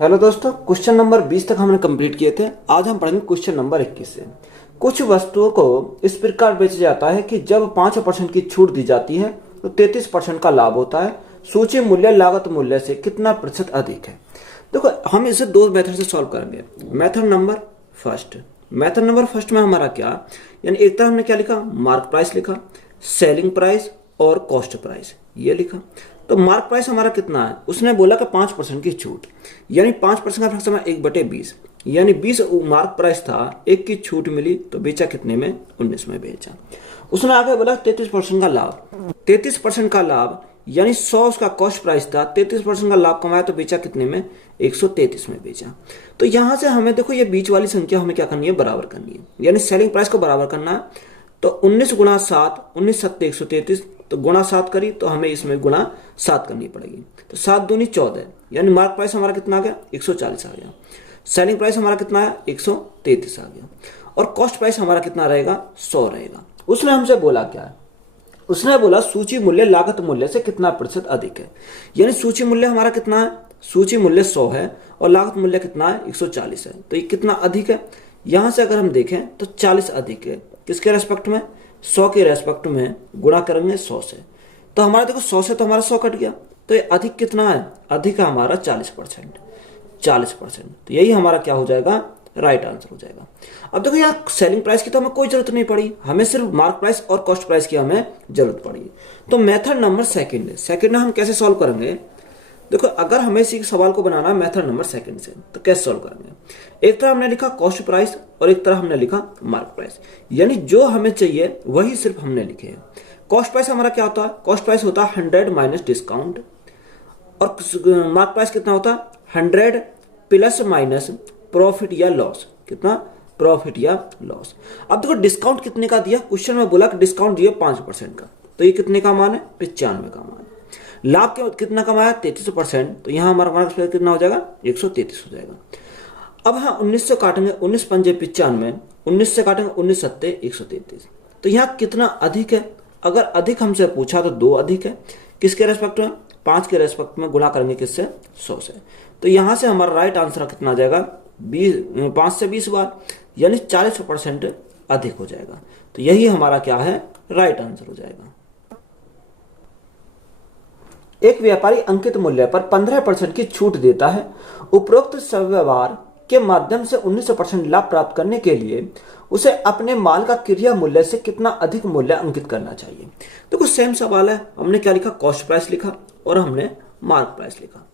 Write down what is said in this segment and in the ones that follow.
Hello दोस्तों, question number 20 तक हमने कंप्लीट किए थे। आज हम पढ़ेंगे क्वेश्चन नंबर 21 से। कुछ वस्तुओं को इस प्रकार बेचा जाता है कि जब 5% की छूट दी जाती है तो 33% का लाभ होता है। सूची मूल्य लागत मूल्य से कितना प्रतिशत अधिक है। देखो, हम इसे दो मेथड से सॉल्व करेंगे। मेथड नंबर फर्स्ट में हमारा क्या, यानी एक तरफ हमने क्या लिखा, मार्क प्राइस लिखा, सेलिंग प्राइस और कॉस्ट प्राइस ये लिखा। तो मार्क प्राइस हमारा कितना है, उसने बोला कि 5% की छूट, यानी 5% का फ्रैक्शन 1/20, यानी 20 मार्क प्राइस था, 1 की छूट मिली तो बेचा कितने में, 19 में बेचा। उसने आगे बोला 33% का लाभ, 33% का लाभ यानी 100 उसका कॉस्ट प्राइस था, 33% का लाभ कमाया तो बेचा कितने में, 133 में बेचा। तो यहां से हमें देखो ये बीच वाली संख्या हमें क्या करनी है, बराबर करनी है, यानी सेलिंग प्राइस को बराबर करना है। तो 19 गुणा 7, 19 सत्ते 133, तो गुणा 7 करी तो हमें इसमें गुणा 7 करनी पड़ेगी। तो 7 दूनी 14, यानी मार्क प्राइस हमारा कितना आ गया, 140 आ गया। सेलिंग प्राइस हमारा कितना है, 133 आ गया। और कॉस्ट प्राइस हमारा कितना रहेगा, 100 रहेगा। उसने हमसे बोला क्या है, उसने बोला सूची मूल्य लागत मूल्य से कितना प्रतिशत अधिक है। यानी सूची मूल्य हमारा कितना है, सूची मूल्य 100 है और लागत मूल्य कितना है, 140 है। तो ये कितना अधिक है, यहां से अगर हम देखें तो 40 अधिक है। किसके रेस्पेक्ट में, 100 के रेस्पेक्ट में गुणा करेंगे 100 से। तो हमारा देखो 100 से तो हमारा 100 कट गया, तो ये अधिक कितना है, अधिक है हमारा 40%। 40%, तो यही हमारा क्या हो जाएगा, राइट आंसर हो जाएगा। अब देखो यहाँ सेलिंग प्राइस की तो हमें कोई जरूरत नहीं पड़ी, हमें सिर्फ मार्क प्राइस और कॉस्ट प्राइस की हमें जरूरत पड़ी। तो मेथड नंबर सेकंड है, सेकंड में हम कैसे सॉल्व करेंगे। देखो, अगर हमें इसी सवाल को बनाना है मेथड नंबर सेकंड से, तो कैसे सॉल्व करेंगे। एक तरफ हमने लिखा कॉस्ट प्राइस और एक तरफ हमने लिखा मार्क प्राइस, यानी जो हमें चाहिए वही सिर्फ हमने लिखे हैं। कॉस्ट प्राइस हमारा क्या होता है, कॉस्ट प्राइस होता है 100 माइनस डिस्काउंट, और मार्क प्राइस कितना होता है, 100 प्लस माइनस प्रॉफिट या लॉस, कितना, प्रॉफिट या लॉस। अब देखो डिस्काउंट कितने का दिया, क्वेश्चन में बोला कि डिस्काउंट दिया 5% का, तो ये कितने का मान है, 95 का मान है। लाभ कितना कमाया, 33%, तो यहां हमारा मार्क प्राइस कितना हो जाएगा, 133 हो जाएगा। अब हाँ 19 से काटेंगे, 19 पंजे 95, 19 से काटेंगे 19 सत्ते 133, तो यहाँ कितना अधिक है। अगर अधिक हमसे पूछा तो 2 अधिक है। किसके रेस्पेक्ट में, 5 के रेस्पेक्ट में गुणा करेंगे किससे, 100 से। तो यहां से हमारा राइट आंसर कितना आ जाएगा, 5 से 20 बार, यानी 40% अधिक हो जाएगा। तो यही हमारा क्या है, राइट आंसर हो जाएगा। एक व्यापारी अंकित मूल्य पर 15% की छूट देता है। उपरोक्त व्यवहार के माध्यम से 19% लाभ प्राप्त करने के लिए उसे अपने माल का क्रिया मूल्य से कितना अधिक मूल्य अंकित करना चाहिए। देखो सेम सवाल है, हमने क्या लिखा, कॉस्ट प्राइस लिखा और हमने मार्क प्राइस लिखा।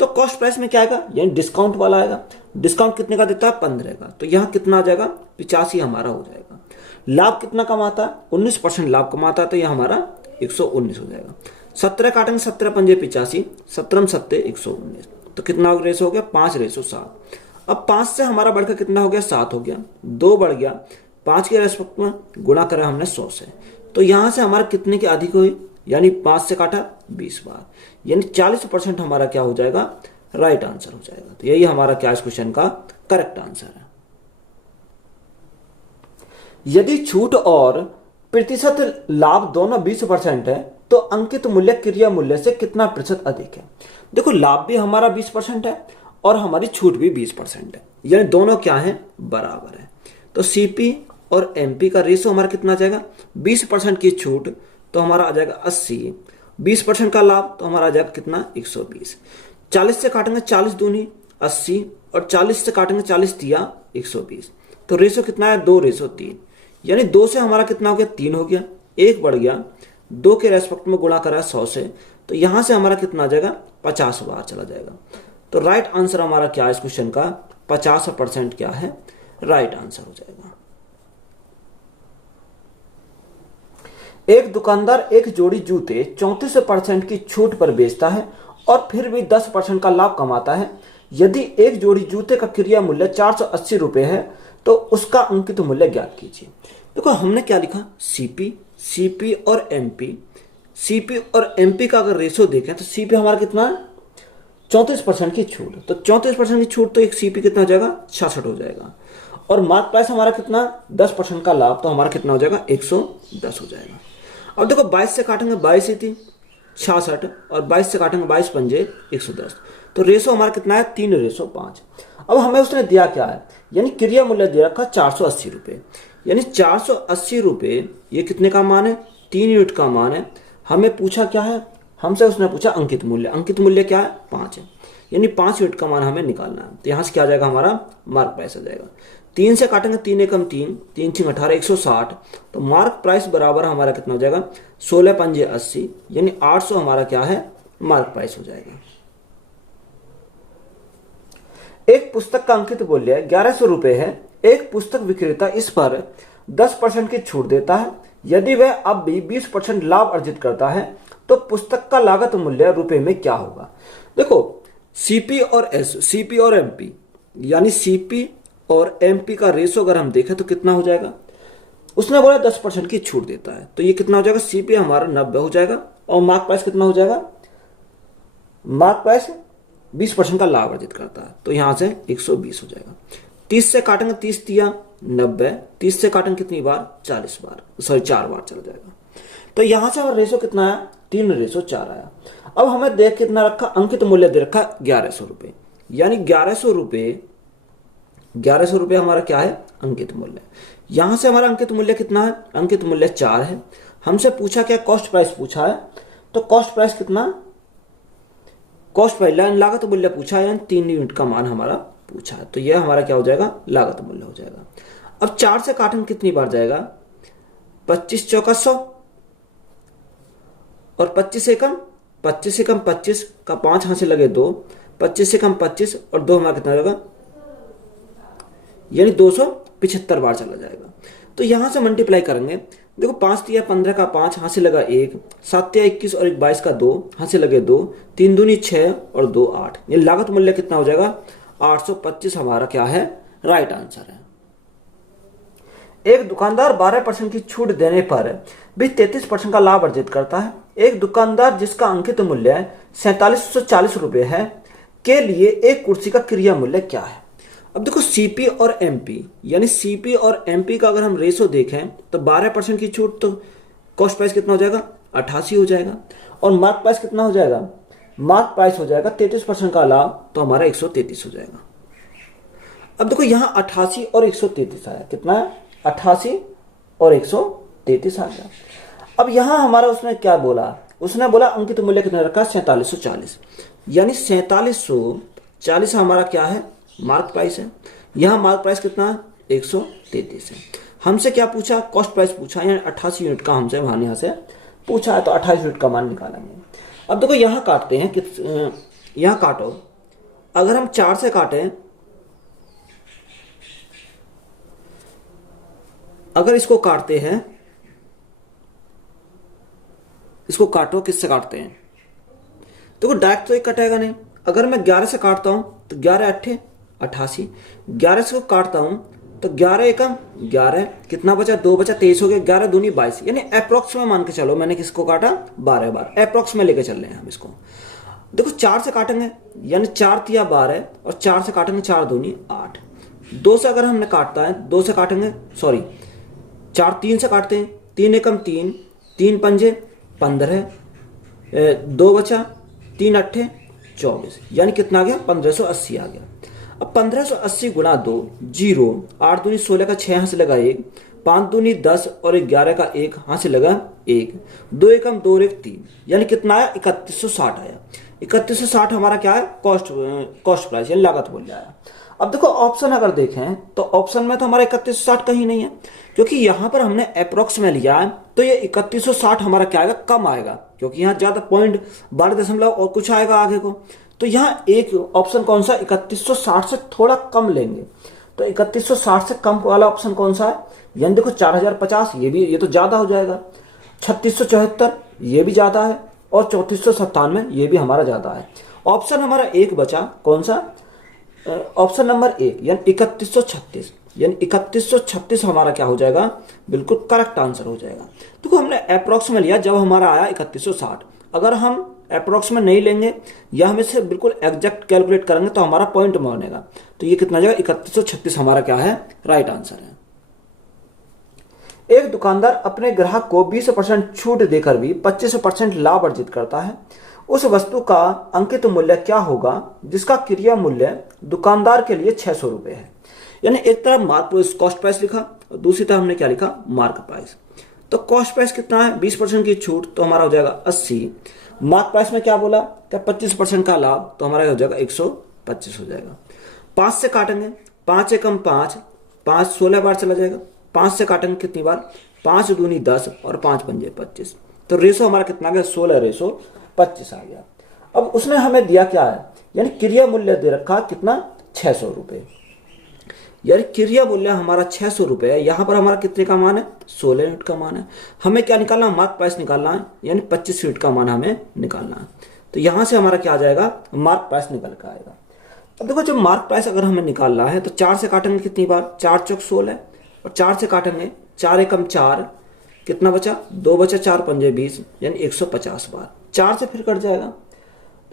तो कॉस्ट प्राइस में क्या आएगा, यानी डिस्काउंट वाला आएगा। डिस्काउंट कितने का देता है, 15 का, तो यहाँ कितना आ जाएगा, 85 हमारा हो जाएगा। लाभ कितना कमाता है, 19% लाभ कमाता है, तो यह हमारा 119 हो जाएगा। 17 काटेंगे, 17 पंजे 85, 17 सत्ते 119, तो कितना रेशो हो गया, 5:7। अब 5 से हमारा बढ़कर कितना हो गया, 7 हो गया, 2 बढ़ गया, 5 के रेस्पेक्ट में गुणा करा हमने 100 से। तो यहां से हमारा कितने की अधिक हुई, यानी 5 से काटा 20 बार, यानी 40% हमारा क्या हो जाएगा, राइट आंसर हो जाएगा। तो यही हमारा क्या इस क्वेश्चन का करेक्ट आंसर है। यदि छूट और प्रतिशत लाभ दोनों 20% है तो अंकित मूल्य क्रिया मूल्य से कितना प्रतिशत अधिक है। देखो लाभ भी हमारा 20% है और हमारी छूट भी 20% है, यानी दोनों क्या है, बराबर है। तो सीपी और एमपी का रेशो हमारा कितना आ जाएगा, 20% की छूट तो हमारा आ जाएगा 80, 20% का लाभ तो हमारा आ जाएगा कितना, 120। 40 से काटेंगे 40 दूनी 80 और 40 से काटेंगे 40 दिया 120, तो रेशो कितना है, 2:3, यानी 2 से हमारा कितना हो गया, 3 हो गया, 1 बढ़ गया, 2 के रेस्पेक्ट में गुणा करा 100 से, तो यहां से हमारा कितना आ जाएगा, 50 बार चला जाएगा। तो राइट आंसर हमारा क्या है इस क्वेश्चन का, 50% क्या है, राइट आंसर हो जाएगा। एक दुकानदार एक जोड़ी जूते 34% की छूट पर बेचता है और फिर भी 10% का लाभ कमाता है। यदि एक जोड़ी जूते का क्रिया मूल्य 480 रुपए है तो उसका अंकित मूल्य ज्ञात कीजिए। देखो हमने क्या लिखा, सीपी और एमपी। सीपी और एमपी का अगर रेशो देखें तो सीपी हमारा कितना है, 34% की छूट, तो 34% की छूट तो एक सीपी कितना हो जाएगा, 66 हो जाएगा। और मार्क प्राइस हमारा कितना, 10% का लाभ, तो हमारा कितना हो जाएगा, 110 हो जाएगा। अब देखो 22 से काटेंगे 22 ही थी 66 और 22 से काटेंगे 22 पंजे 110, तो रेशो हमारा कितना है 3:5। अब हमें उसने दिया क्या है, यानी क्रिया मूल्य दे रखा 480 रुपये, यानी 480 रुपये ये कितने का मान है, 3 यूनिट का मान है। हमें पूछा क्या है, हमसे उसने पूछा अंकित मूल्य। अंकित मूल्य क्या है, 5 है, यानी 5 यूनिट का मान हमें निकालना है। तो यहाँ से क्या आ जाएगा, हमारा मार्क प्राइस आ जाएगा। 3 से काटेंगे, 3 एकम 3, 3 6 18, 160। तो मार्क प्राइस बराबर हमारा कितना हो जाएगा, 16 पंजे 80, यानी 800 हमारा क्या है, मार्क प्राइस हो जाएगा। एक पुस्तक का अंकित मूल्य 1100 रुपये है। एक पुस्तक विक्रेता इस पर 10% की छूट देता है। यदि वह अब भी 20% लाभ अर्जित करता है तो पुस्तक का लागत मूल्य रुपए में क्या होगा। देखो सीपी और एमपी, यानी सीपी और एमपी का रेशो अगर हम देखें तो कितना हो जाएगा, उसने बोला 10% की छूट देता है, तो ये कितना हो जाएगा, सीपी हमारा 90 हो जाएगा और मार्क प्राइस कितना हो जाएगा, मार्क प्राइस 20% का लाभ अर्जित करता है, तो यहां से 120 हो जाएगा। 30 से काटेंगे, 30 दिया 90, 30 से काटेंगे कितनी बार, 40 बार, सॉरी 4 बार चला जाएगा। तो यहां से हमारा रेशो कितना आया, 3:4 आया। अब हमें देख कितना रखा, अंकित मूल्य दे रखा 1100 रुपये, यानी 1100 रुपये हमारा क्या है, अंकित मूल्य। यहां से हमारा अंकित मूल्य कितना है, अंकित मूल्य 4 है। हमसे पूछा क्या, कॉस्ट प्राइस पूछा है, तो कॉस्ट प्राइस कितना, कॉस्ट प्राइस लागत मूल्य पूछा है, यानी 3 यूनिट का मान हमारा पूछा है, तो यह हमारा क्या हो जाएगा, लागत मूल्य हो जाएगा। अब 4 से काटेंगे कितनी बार जाएगा, 25 चौका 100 और 25 एकम 25 का 5 यहां से लगे 2, 25 एकम 25 और 2 हमारा कितना रहेगा, यानी 275 बार चला जाएगा। तो यहां से मल्टीप्लाई करेंगे, देखो 5 दिया 15 का 5 यहां से लगा 1, 7 दिया 21 और 22 का 2 यहां से लगे 2, 3 दूनी 6 और 2 8, ये लागत मूल्य कितना हो जाएगा, 825 हमारा क्या है, राइट आंसर है। एक दुकानदार 12% की छूट देने पर भी 33% का लाभ अर्जित करता है। एक दुकानदार जिसका अंकित मूल्य 4740 रुपये है के लिए एक कुर्सी का क्रिया मूल्य क्या है। अब देखो सीपी और एमपी, यानी सीपी और एमपी का अगर हम रेशो देखें तो 12% की छूट, तो कॉस्ट प्राइस कितना हो जाएगा, 88 हो जाएगा, और मार्क प्राइस कितना हो जाएगा, मार्क प्राइस हो जाएगा 33% का लाभ, तो हमारा 133 हो जाएगा। अब देखो यहां 88 और 133 आया, कितना है, 88 और 133 आ गया। अब यहां हमारा उसने क्या बोला, उसने बोला अंकित मूल्य कितना रखा, 4740, यानी 4740 हमारा क्या है, मार्क प्राइस है। यहां मार्क प्राइस कितना है, 133 है। हमसे क्या पूछा, कॉस्ट प्राइस पूछा, यानी 88 यूनिट का हमसे वहां यहां से पूछा है, तो 28 यूनिट का मान निकालेंगे। अब देखो यहां काटते हैं, यहां काटो, अगर हम 4 से काटें, अगर इसको काटते हैं, इसको काटो, किससे काटते हैं, देखो डायरेक्ट तो एक कटेगा नहीं। अगर मैं 11 से काटता हूं तो 11 8 88, 11 से काटता हूं तो 11 एकम 11, कितना बचा, 2 बचा, 23 हो गया, 11 दूनी 22, यानी अप्रोक्स में मान के चलो मैंने किसको काटा, 12 बार, अप्रोक्स में लेके चल रहे हैं हम इसको। देखो 4 से काटेंगे, यानी 4 तिया 12 और 4 से काटेंगे 4 दूनी 8। 2 से अगर हमने काटता है, 2 से काटेंगे, सॉरी 4 3 से काटते हैं, 3 एकम 3, 3 पंजे 15, 2 बचा, 3 अट्ठे 24, यानी कितना आ गया, 1580 आ गया। अब 1580 गुणा 2, 0, 8 दूनी 16 का 6 यहां से लगा 1, 5 दूनी 10 और 11 का 1 यहां से लगा 1, 2 एकम 2 और 1 3, यानी कितना आया, 3160 आया। 3160 हमारा क्या है, कॉस्ट प्राइस यानी लागत मूल्य आया। अब देखो ऑप्शन अगर देखें तो ऑप्शन में तो हमारा 3160 कहीं नहीं है, क्योंकि यहां पर हमने अप्रोक्स में लिया है, तो ये 3160 हमारा क्या आएगा, कम आएगा, क्योंकि यहां ज्यादा पॉइंट 12 और कुछ आएगा आगे को। तो यहाँ एक ऑप्शन कौन सा, 3160 से थोड़ा कम लेंगे, तो 3160 से कम वाला ऑप्शन कौन सा है, यानी देखो 4050, ये तो ज्यादा हो जाएगा, 3674 ये भी ज्यादा है, और 3497 ये भी हमारा ज्यादा है। ऑप्शन हमारा एक बचा, कौन सा, ऑप्शन नंबर 1 यानी 3136, यानी 3136 हमारा क्या हो जाएगा, बिल्कुल करेक्ट आंसर हो जाएगा। देखो हमने अप्रोक्स में लिया जब हमारा आया 3160, अगर हम अप्रोक्स में नहीं लेंगे या हम इसे बिल्कुल एग्जैक्ट कैलकुलेट करेंगे तो हमारा पॉइंट में बनेगा, तो ये कितना जाएगा, 3136 हमारा क्या है, राइट आंसर है। एक दुकानदार अपने ग्राहक को 20% छूट देकर भी 25% लाभ अर्जित करता है। उस वस्तु का अंकित मूल्य क्या होगा जिसका क्रय मूल्य दुकानदार के लिए 600 रुपये है। यानी एक तरफ मार्क प्राइस कॉस्ट प्राइस लिखा और दूसरी तरफ हमने क्या लिखा, मार्क प्राइस। तो कॉस्ट प्राइस कितना है, 20% की छूट, तो हमारा हो जाएगा 80। मार्क प्राइस में क्या बोला, क्या 25% का लाभ, तो हमारा हो जाएगा 125 हो जाएगा। 5 से काटेंगे, 5 एकम 5, 5 16 बार चला जाएगा। 5 से काटेंगे कितनी बार, 5 दूनी 10 और 5 पंजे 25। तो रेशो हमारा कितना आ गया, 16:25 आ गया। अब उसने हमें दिया क्या है, यानी क्रय मूल्य दे रखा कितना, 600 रुपये। यानी क्रय मूल्य हमारा 600 रुपये है। यहाँ पर हमारा कितने का मान है, 16 यूनिट का मान है। हमें क्या निकालना है, मार्क प्राइस निकालना है, यानी 25 यूनिट का मान हमें निकालना है। तो यहाँ से हमारा क्या आ जाएगा, मार्क प्राइस निकल कर आएगा। अब देखो, जब मार्क प्राइस अगर हमें निकालना है तो 4 से काटेंगे कितनी बार, 4 चौक 16 और 4 से काटेंगे 4 एकम 4, कितना बचा, 2 बचा, 4 पंजे 20, यानी 150 बार। 4 से फिर कट जाएगा,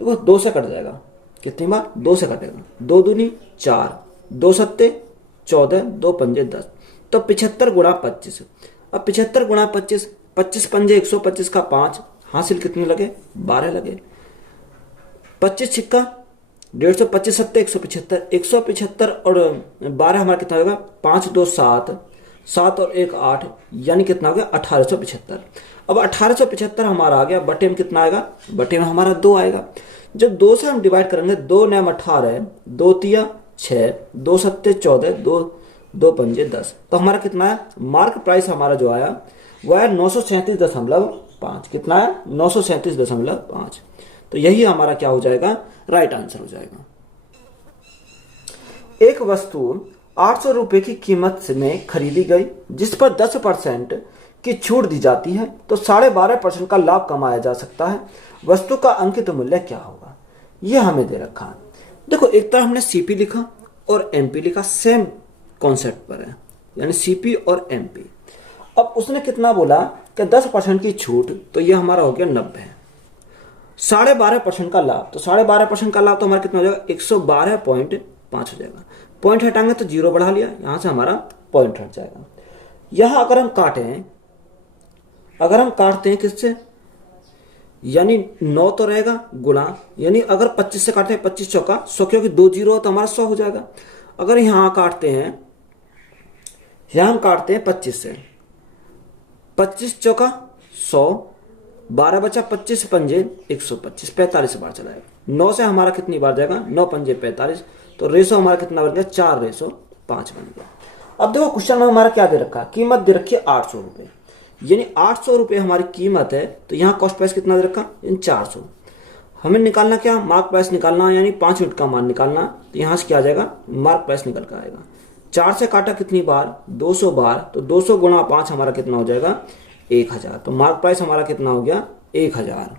देखो 2 से कट जाएगा, कितनी बार, 2 से कटेगा, 2 दूनी 4, 2 सत्ते 14, 2 पंजे 10, तो 75 गुणा 25। अब 75 गुणा 25, 25 पंजे 125 का 5, हासिल कितने लगे, 12 लगे। 25 छिक्का 150, 25 सत्ते 175, 175 और 12 हमारा कितना होगा, 5 2 7, 7 और 1 8, यानी कितना हो गया, 1875। अब 1875 हमारा आ गया, बटे में कितना आएगा, बटे में हमारा 2 आएगा। जब 2 से हम डिवाइड करेंगे, 2 9 18, 2 तिया 6, 2 सत्ते 14, 2 पंजे 10, तो हमारा कितना है, मार्क प्राइस हमारा जो आया वह है 937.5। कितना है, 937.5। तो यही हमारा क्या हो जाएगा, राइट आंसर हो जाएगा। एक वस्तु 800 रुपये की कीमत में खरीदी गई जिस पर 10% की छूट दी जाती है, तो 12.5% का लाभ कमाया जा सकता है। वस्तु का अंकित मूल्य क्या होगा, यह हमें दे रखा है। देखो, एक तरह हमने सीपी लिखा और एमपी लिखा, सेम कॉन्सेप्ट पर है, यानी सीपी और एमपी। अब उसने कितना बोला कि 10% की छूट, तो ये हमारा हो गया 90। 12.5% का लाभ, तो 12.5% का लाभ तो हमारा कितना हो जाएगा, 112.5 हो जाएगा। पॉइंट हटाएंगे तो 0 बढ़ा लिया, यहां से हमारा पॉइंट हट जाएगा। यहां अगर हम काटते हैं किससे, यानी 9 तो रहेगा गुणा, यानी अगर 25 से काटते हैं, 25 चौका 100, क्योंकि 2 0 तो हमारा 100 हो जाएगा। अगर यहां काटते हैं, यहां हम काटते हैं 25 से, 25 चौका 100, 12 बचा, 25 पंजे 125, 45 बार चलाएगा। 9 से हमारा कितनी बार जाएगा, 9 पंजे 45, तो रेशो हमारा कितना बन गया, 4:5 बन गया। अब देखो, क्वेश्चन में हमारा क्या दे रखा है, कीमत दे रखी है 800 रुपये, यानी 800 रुपये हमारी कीमत है। तो यहाँ कॉस्ट प्राइस कितना दे रखा, 400। हमें निकालना क्या, मार्क प्राइस निकालना, यानी 5 यूनिट का मान निकालना। तो यहाँ से क्या आ जाएगा, मार्क प्राइस निकल कर आएगा। 4 से काटा कितनी बार, 200 बार, तो 200 गुणा 5 हमारा कितना हो जाएगा, 1000। तो मार्क प्राइस हमारा कितना हो गया, 1000।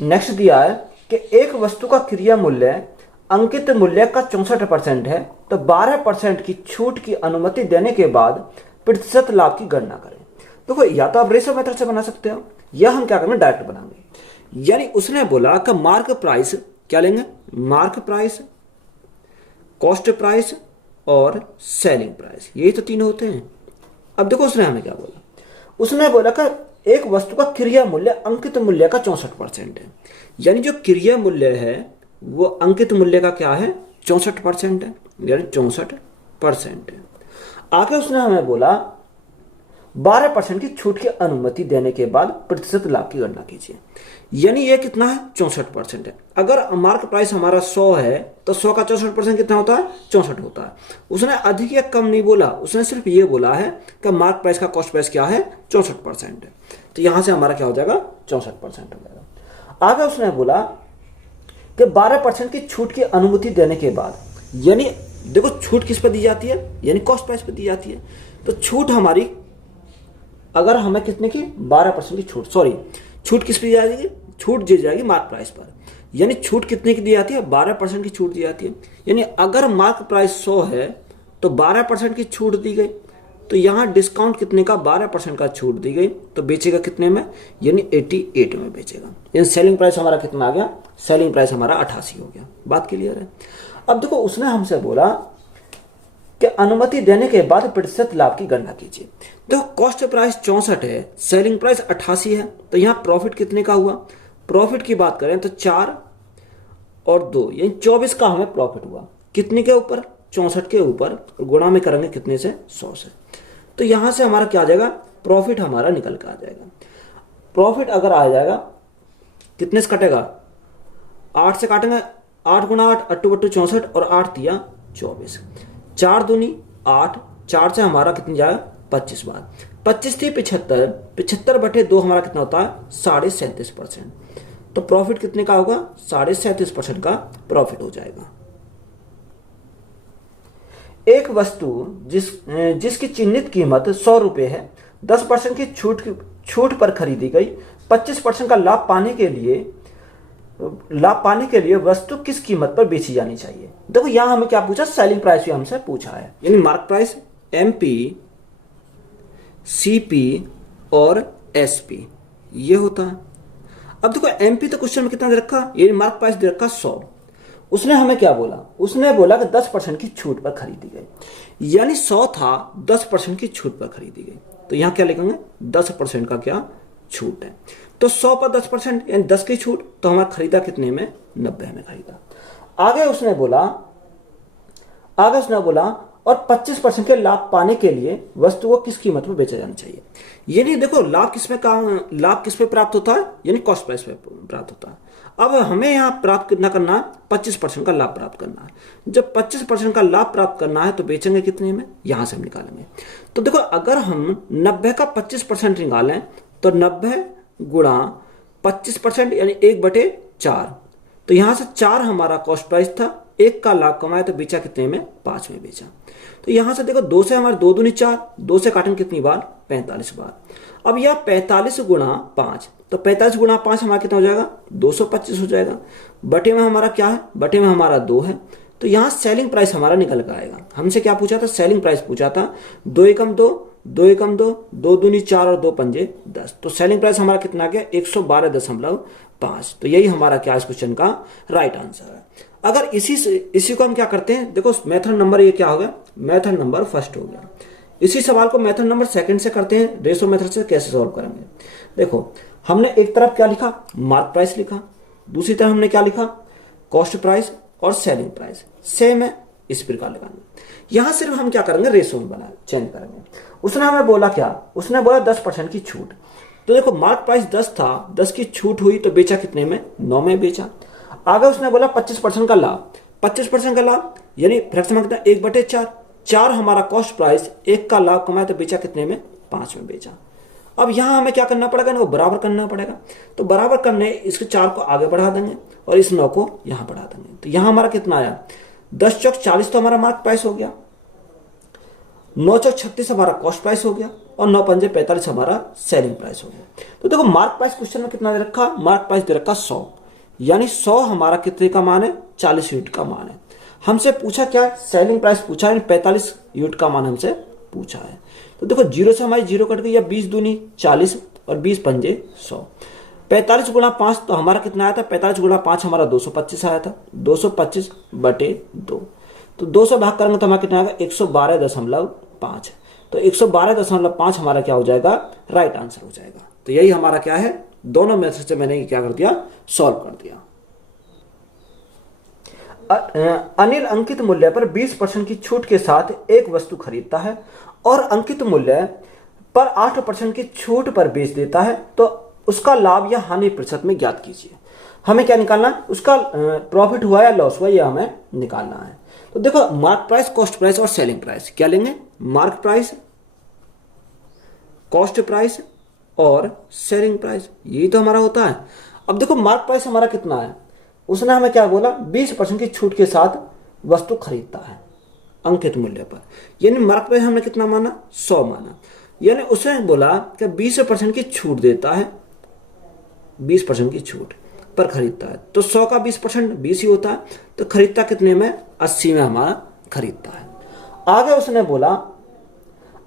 नेक्स्ट दिया है कि एक वस्तु का क्रय मूल्य अंकित मूल्य का 64% है, तो 12% की छूट की अनुमति देने के बाद प्रतिशत लाभ की गणना करें। देखो, या तो आप रेशो मेथड से बना सकते हो, या हम क्या करेंगे, डायरेक्ट बनाएंगे। यानी उसने बोला कि मार्क प्राइस क्या लेंगे, मार्क प्राइस, कॉस्ट प्राइस और सेलिंग प्राइस, यही तो तीन होते हैं। अब देखो, उसने हमें क्या बोला, उसने बोला कि एक वस्तु का क्रय मूल्य अंकित मूल्य का 64% है, यानी जो क्रय मूल्य है वो अंकित मूल्य का क्या है, 64% है, यानी 64% है। आगे उसने हमें बोला 12% की छूट की अनुमति देने के बाद प्रतिशत लाभ की गणना कीजिए, यानी ये कितना है, 64% है। अगर मार्क प्राइस हमारा 100 है तो 100 का 64% कितना होता है, 64 होता है। उसने अधिक या कम नहीं बोला, उसने सिर्फ ये बोला है कि मार्क प्राइस का कॉस्ट प्राइस क्या है, 64% है। तो यहां से हमारा क्या हो जाएगा, 64% हो जाएगा। आगे उसने बोला कि 12% की छूट की अनुमति देने के बाद, यानी देखो छूट किस पर दी जाती है, यानी कॉस्ट प्राइस पर दी जाती है। तो छूट हमारी, अगर हमें कितने की, 12% की छूट, छूट किस पर दी जाएगी, छूट दी जाएगी मार्क प्राइस पर, यानी छूट कितने की दी जाती है, 12% की छूट दी जाती है। यानी अगर मार्क प्राइस 100 है तो 12% की छूट दी गई, तो यहाँ डिस्काउंट कितने का, 12% का छूट दी गई, तो बेचेगा कितने में, यानी 88 में बेचेगा। यानी सेलिंग प्राइस हमारा कितना आ गया, सेलिंग प्राइस हमारा 88 हो गया। बात क्लियर है। अब देखो, उसने हमसे बोला कि अनुमति देने के बाद प्रतिशत लाभ की गणना कीजिए। देखो कॉस्ट प्राइस 64 है, सेलिंग प्राइस 88 है, तो यहाँ प्रॉफिट कितने का हुआ? प्रॉफिट की बात करें तो 4 और 2 यानी 24 का हमें प्रॉफिट हुआ। कितने के ऊपर? 64 के ऊपर, गुणा में करेंगे कितने से? 100 से। तो यहां से हमारा क्या आ जाएगा? प्रॉफिट हमारा निकल कर आ जाएगा। प्रॉफिट अगर आ जाएगा कितने से कटेगा? 8 से काटेंगे, 8 गुना 8 अट्टू बट्टू 64 और 8 दिया 24, 4 दूनी 8, 4 से हमारा कितनी जाएगा? 25 बार, 25 थी 75, 75 बटे 2 हमारा कितना होता है? 37.5%। तो प्रॉफिट कितने का होगा? 37.5% का प्रॉफिट हो जाएगा। एक वस्तु जिसकी चिन्हित कीमत 100 रुपये है, 10% की छूट पर खरीदी गई, 25% का लाभ पाने के लिए वस्तु किस कीमत पर बेची जानी चाहिए? देखो यहां हमें क्या पूछा? सेलिंग प्राइस भी हमसे पूछा है, यानी मार्क प्राइस MP, CP और SP ये होता है। अब देखो MP तो क्वेश्चन में कितना दे रखा? ये मार्क प्राइस दे रखा 100। उसने हमें क्या बोला? उसने बोला कि 10% की छूट पर खरीदी गई, यानी 100 था, 10% की छूट पर खरीदी गई। तो यहां क्या लिखेंगे? 10% का क्या छूट है। तो 100 पर 10% यानी 10 की छूट, तो हमारा खरीदा कितने में? 90 में खरीदा। आगे उसने बोला और 25% के लाभ पाने के लिए वस्तु को किस कीमत पर बेचा जाना चाहिए? ये नहीं, देखो लाभ किस पे प्राप्त होता है? यानी कॉस्ट प्राइस पे प्राप्त होता है। अब हमें यहाँ प्राप्त कितना करना है? 25% का लाभ प्राप्त करना है। जब 25% का लाभ प्राप्त करना है तो बेचेंगे कितने में? यहां से हम निकालेंगे। तो देखो अगर हम 90 का 25% निकालें तो 90 गुणा 25% यानी 1/4। तो यहां से 4 हमारा कॉस्ट प्राइस था, 1 का लाभ कमाया तो बेचा कितने में? 5 में बेचा। तो यहां से देखो 2 से हमारे 2 दूनी 4, 2 से काटेंगे कितनी बार? 45 बार। अब यह 45 गुणा 5, तो 45 गुणा 5 हमारा कितना हो जाएगा? 225 हो जाएगा। बटे में हमारा क्या है? बटे में हमारा 2 है। तो यहां सेलिंग प्राइस हमारा निकल कर आएगा। हमसे क्या पूछा था? सेलिंग प्राइस पूछा था। 2 एकम 2, 2 एकम 2, 2 दूनी 4 और 2 पंजे 10। तो सेलिंग प्राइस हमारा कितना आ गया? 112.5। तो यही हमारा क्या इस क्वेश्चन का राइट आंसर है। अगर इसी को हम क्या करते हैं? देखो मेथड नंबर ये क्या हो गया? मेथड नंबर फर्स्ट हो गया। इसी सवाल को मेथड नंबर सेकंड से करते हैं। रेशो मेथड से कैसे सॉल्व करेंगे? देखो हमने एक तरफ क्या लिखा? मार्क प्राइस लिखा। दूसरी तरफ हमने क्या लिखा? कॉस्ट प्राइस और सेलिंग प्राइस। सेम है, इस प्रकार लगाएंगे। यहां सिर्फ हम क्या करेंगे? रेशो में चेंज करेंगे। उसने हमें बोला क्या? उसने बोला 10% की छूट। तो देखो मार्क प्राइस 10 था, 10 की छूट हुई तो बेचा कितने में? 9 में बेचा। आगे उसने बोला 25% का लाभ। 25% का लाभ यानी फ्रैक्शन में कितना? 1/4। 4 हमारा कॉस्ट प्राइस, 1 का लाभ कमाया तो बेचा कितने में? 5 में बेचा। अब यहां हमें क्या करना पड़ेगा? इनको बराबर करना पड़ेगा। तो बराबर करने इसके 4 को आगे बढ़ा देंगे और इस 9 को यहां बढ़ा देंगे। तो यहां हमारा कितना आया? 10 चौक 40 तो हमारा मार्क प्राइस हो गया, 9 चौक 36 हमारा कॉस्ट प्राइस हो गया और 9 पंजे 45 हमारा सेलिंग प्राइस हो गया। तो देखो मार्क प्राइस क्वेश्चन में कितना दे रखा? मार्क प्राइस दे रखा 100, यानी 100 हमारा कितने का मान है? 40 यूनिट का मान है। हमसे पूछा क्या? सेलिंग प्राइस पूछा है, 45 यूनिट का मान हमसे पूछा है। तो देखो 0 से हमारी 0 कट गई, या 20 दूनी 40 और 20 पंजे 100। 45 गुणा 5 तो हमारा कितना आया था? 45 गुणा 5 हमारा 225 आया था। 225 बटे 2, तो 2 से भाग करेंगे तो हमारा कितना आएगा? 112.5। तो 112.5 हमारा क्या हो जाएगा? राइट आंसर हो जाएगा। तो यही हमारा क्या है? दोनों मेथड से मैंने क्या कर दिया? सॉल्व कर दिया। अनिल अंकित मूल्य पर 20% की छूट के साथ एक वस्तु खरीदता है और अंकित मूल्य पर 8% की छूट पर बेच देता है, तो उसका लाभ या हानि प्रतिशत में ज्ञात कीजिए। हमें क्या निकालना है? उसका प्रॉफिट हुआ या लॉस हुआ, यह हमें निकालना है। तो देखो मार्क प्राइस, कॉस्ट प्राइस और सेलिंग प्राइस क्या लेंगे? मार्क प्राइस, कॉस्ट प्राइस और सेलिंग प्राइस, यही तो हमारा होता है। अब देखो मार्क प्राइस हमारा कितना है? उसने हमें क्या बोला? 20% की छूट के साथ वस्तु खरीदता है अंकित मूल्य पर, यानी मार्क प्राइस हमने कितना माना? 100 माना। यानी उसने बोला कि 20% की छूट देता है, 20% की छूट पर खरीदता है, तो 100 का 20% 20 ही होता है। तो खरीदता कितने में? 80 में हमारा खरीदता है। आगे उसने बोला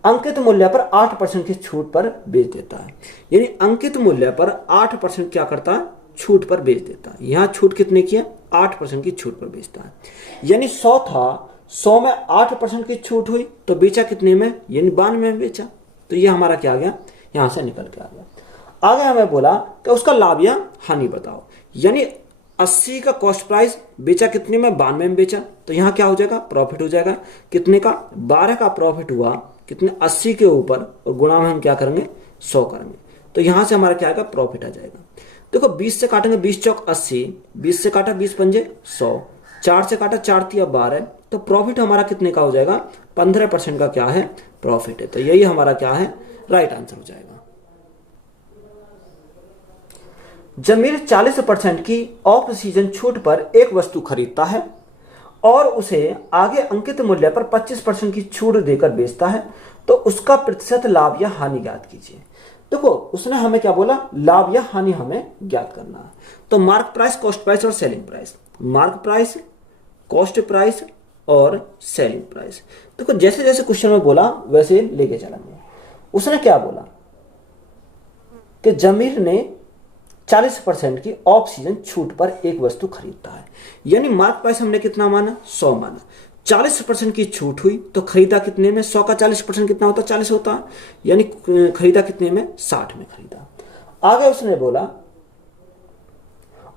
अंकित मूल्य पर 8% की छूट पर बेच देता है, यानी अंकित मूल्य पर 8% क्या करता है? छूट पर बेच देता है। यहां छूट कितने की है? 8% की छूट पर बेचता है। यानी 100 था, 100 में 8% की छूट हुई तो बेचा कितने में, यानी 92 में बेचा। तो ये हमारा क्या आ गया, यहां से निकल के आ गया। आगे हमें बोला कि उसका लाभ या हानि बताओ, यानी 80 का कॉस्ट प्राइस बेचा कितने में, 92 में बेचा। तो यहाँ क्या हो जाएगा, प्रॉफिट हो जाएगा कितने का, 12 का प्रॉफिट हुआ कितने, 80 के ऊपर, और गुणा में हम क्या करेंगे, 100 करेंगे। तो यहां से हमारा क्या आएगा, प्रॉफिट आ जाएगा। देखो 20 से काटेंगे, 20 चौक 80, 20 से काटा 20 पंजे 100, 4 से काटा 4 तिया 12, तो प्रॉफिट हमारा कितने का हो जाएगा, 15% का क्या है, प्रॉफिट है। तो यही हमारा क्या है, राइट आंसर हो जाएगा। जमीर 40% की ऑफ सीजन छूट पर एक वस्तु खरीदता है और उसे आगे अंकित मूल्य पर 25% की छूट देकर बेचता है, तो उसका प्रतिशत लाभ या हानि ज्ञात कीजिए। देखो उसने हमें क्या बोला, लाभ या हानि हमें ज्ञात करना है। तो मार्क प्राइस, कॉस्ट प्राइस और selling price, mark price, cost price और सेलिंग प्राइस। देखो जैसे जैसे क्वेश्चन में बोला वैसे लेके चलेंगे। उसने क्या बोला कि जमीर ने 40% की ऑफ सीजन छूट पर एक वस्तु खरीदता है, यानी मार्क प्राइस हमने कितना माना, 100 माना, 40% की छूट हुई तो खरीदा कितने में, 100 का 40% कितना होता है, 40 होता है, यानी खरीदा कितने में, 60 में खरीदा। आगे उसने बोला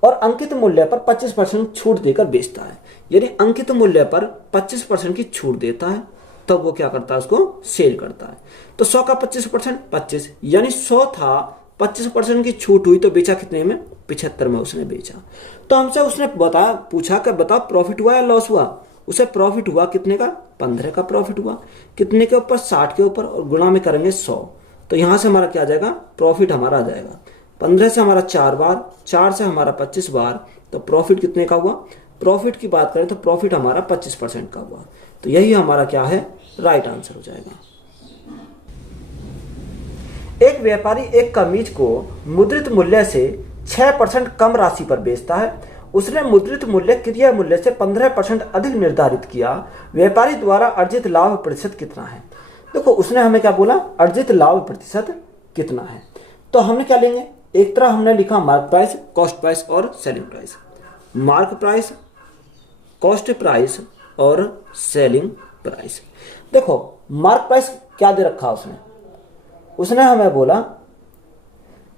और अंकित मूल्य पर 25% छूट देकर बेचता है, यानी अंकित मूल्य पर 25% की छूट देता है, तब वो क्या करता है, उसको सेल करता है। तो 100 का 25%, 25, यानी 100 था, 25% की छूट हुई तो बेचा कितने में, 75 में उसने बेचा। तो हमसे उसने बताया, पूछा कि बताओ प्रॉफिट हुआ या लॉस हुआ। उसे प्रॉफिट हुआ कितने का, 15 का प्रॉफिट हुआ, कितने के ऊपर, 60 के ऊपर, और गुणा में करेंगे 100। तो यहां से हमारा क्या आ जाएगा, प्रॉफिट हमारा आ जाएगा 15 से हमारा 4 बार, 4 से हमारा 25 बार, तो प्रॉफिट कितने का हुआ, प्रॉफिट की बात करें तो प्रॉफिट हमारा 25% का हुआ। तो यही हमारा क्या है, राइट आंसर हो जाएगा। एक व्यापारी एक कमीज को मुद्रित मूल्य से 6% कम राशि पर बेचता है। उसने मुद्रित मूल्य क्रिया मूल्य से 15% अधिक निर्धारित किया। व्यापारी द्वारा अर्जित लाभ प्रतिशत कितना है। देखो उसने हमें क्या बोला, अर्जित लाभ प्रतिशत कितना है। तो हमने क्या लेंगे, एक तरह हमने लिखा मार्क प्राइस, कॉस्ट प्राइस और selling price. Mark price, cost price और सेलिंग प्राइस। देखो मार्क प्राइस क्या दे रखा उसने हमें बोला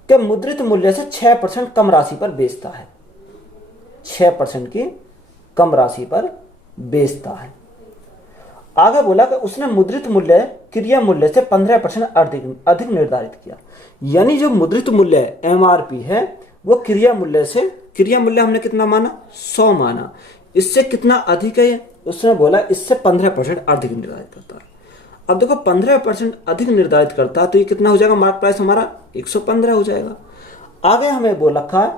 कि मुद्रित मूल्य से 6% कम राशि पर बेचता है, 6% की कम राशि पर बेचता है। आगे बोला कि उसने मुद्रित मूल्य क्रिया मूल्य से 15% अधिक निर्धारित किया, यानी जो मुद्रित मूल्य एमआरपी है वो क्रिया मूल्य से, क्रिया मूल्य हमने कितना माना, 100 माना, इससे कितना अधिक है, उसने बोला इससे 15% अधिक निर्धारित करता है। अब देखो 15% अधिक निर्धारित करता है तो ये कितना हो जाएगा, मार्क प्राइस हमारा 115 हो जाएगा। आगे हमें बोल रखा है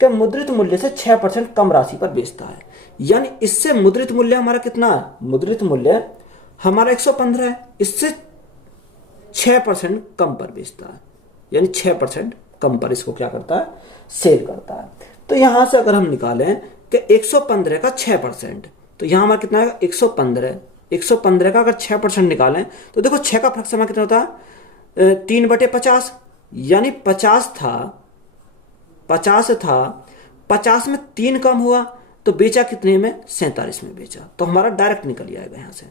कि मुद्रित मूल्य से 6% कम राशि पर बेचता है, यानी इससे मुद्रित मूल्य हमारा कितना है, मुद्रित मूल्य हमारा 115 है, इससे 6% कम पर बेचता है, यानी 6% कम पर इसको क्या करता है, सेल करता है। तो यहां से अगर हम निकालें कि 115 का 6%, तो यहां हमारा कितना आएगा, 115 का अगर 6% निकालें तो देखो 6 का फ्रैक्शन में कितना होता है, 3/50, यानी 50 था, 50 में 3 कम हुआ तो बेचा कितने में, 47 में बेचा, तो हमारा डायरेक्ट निकल आएगा यहाँ से।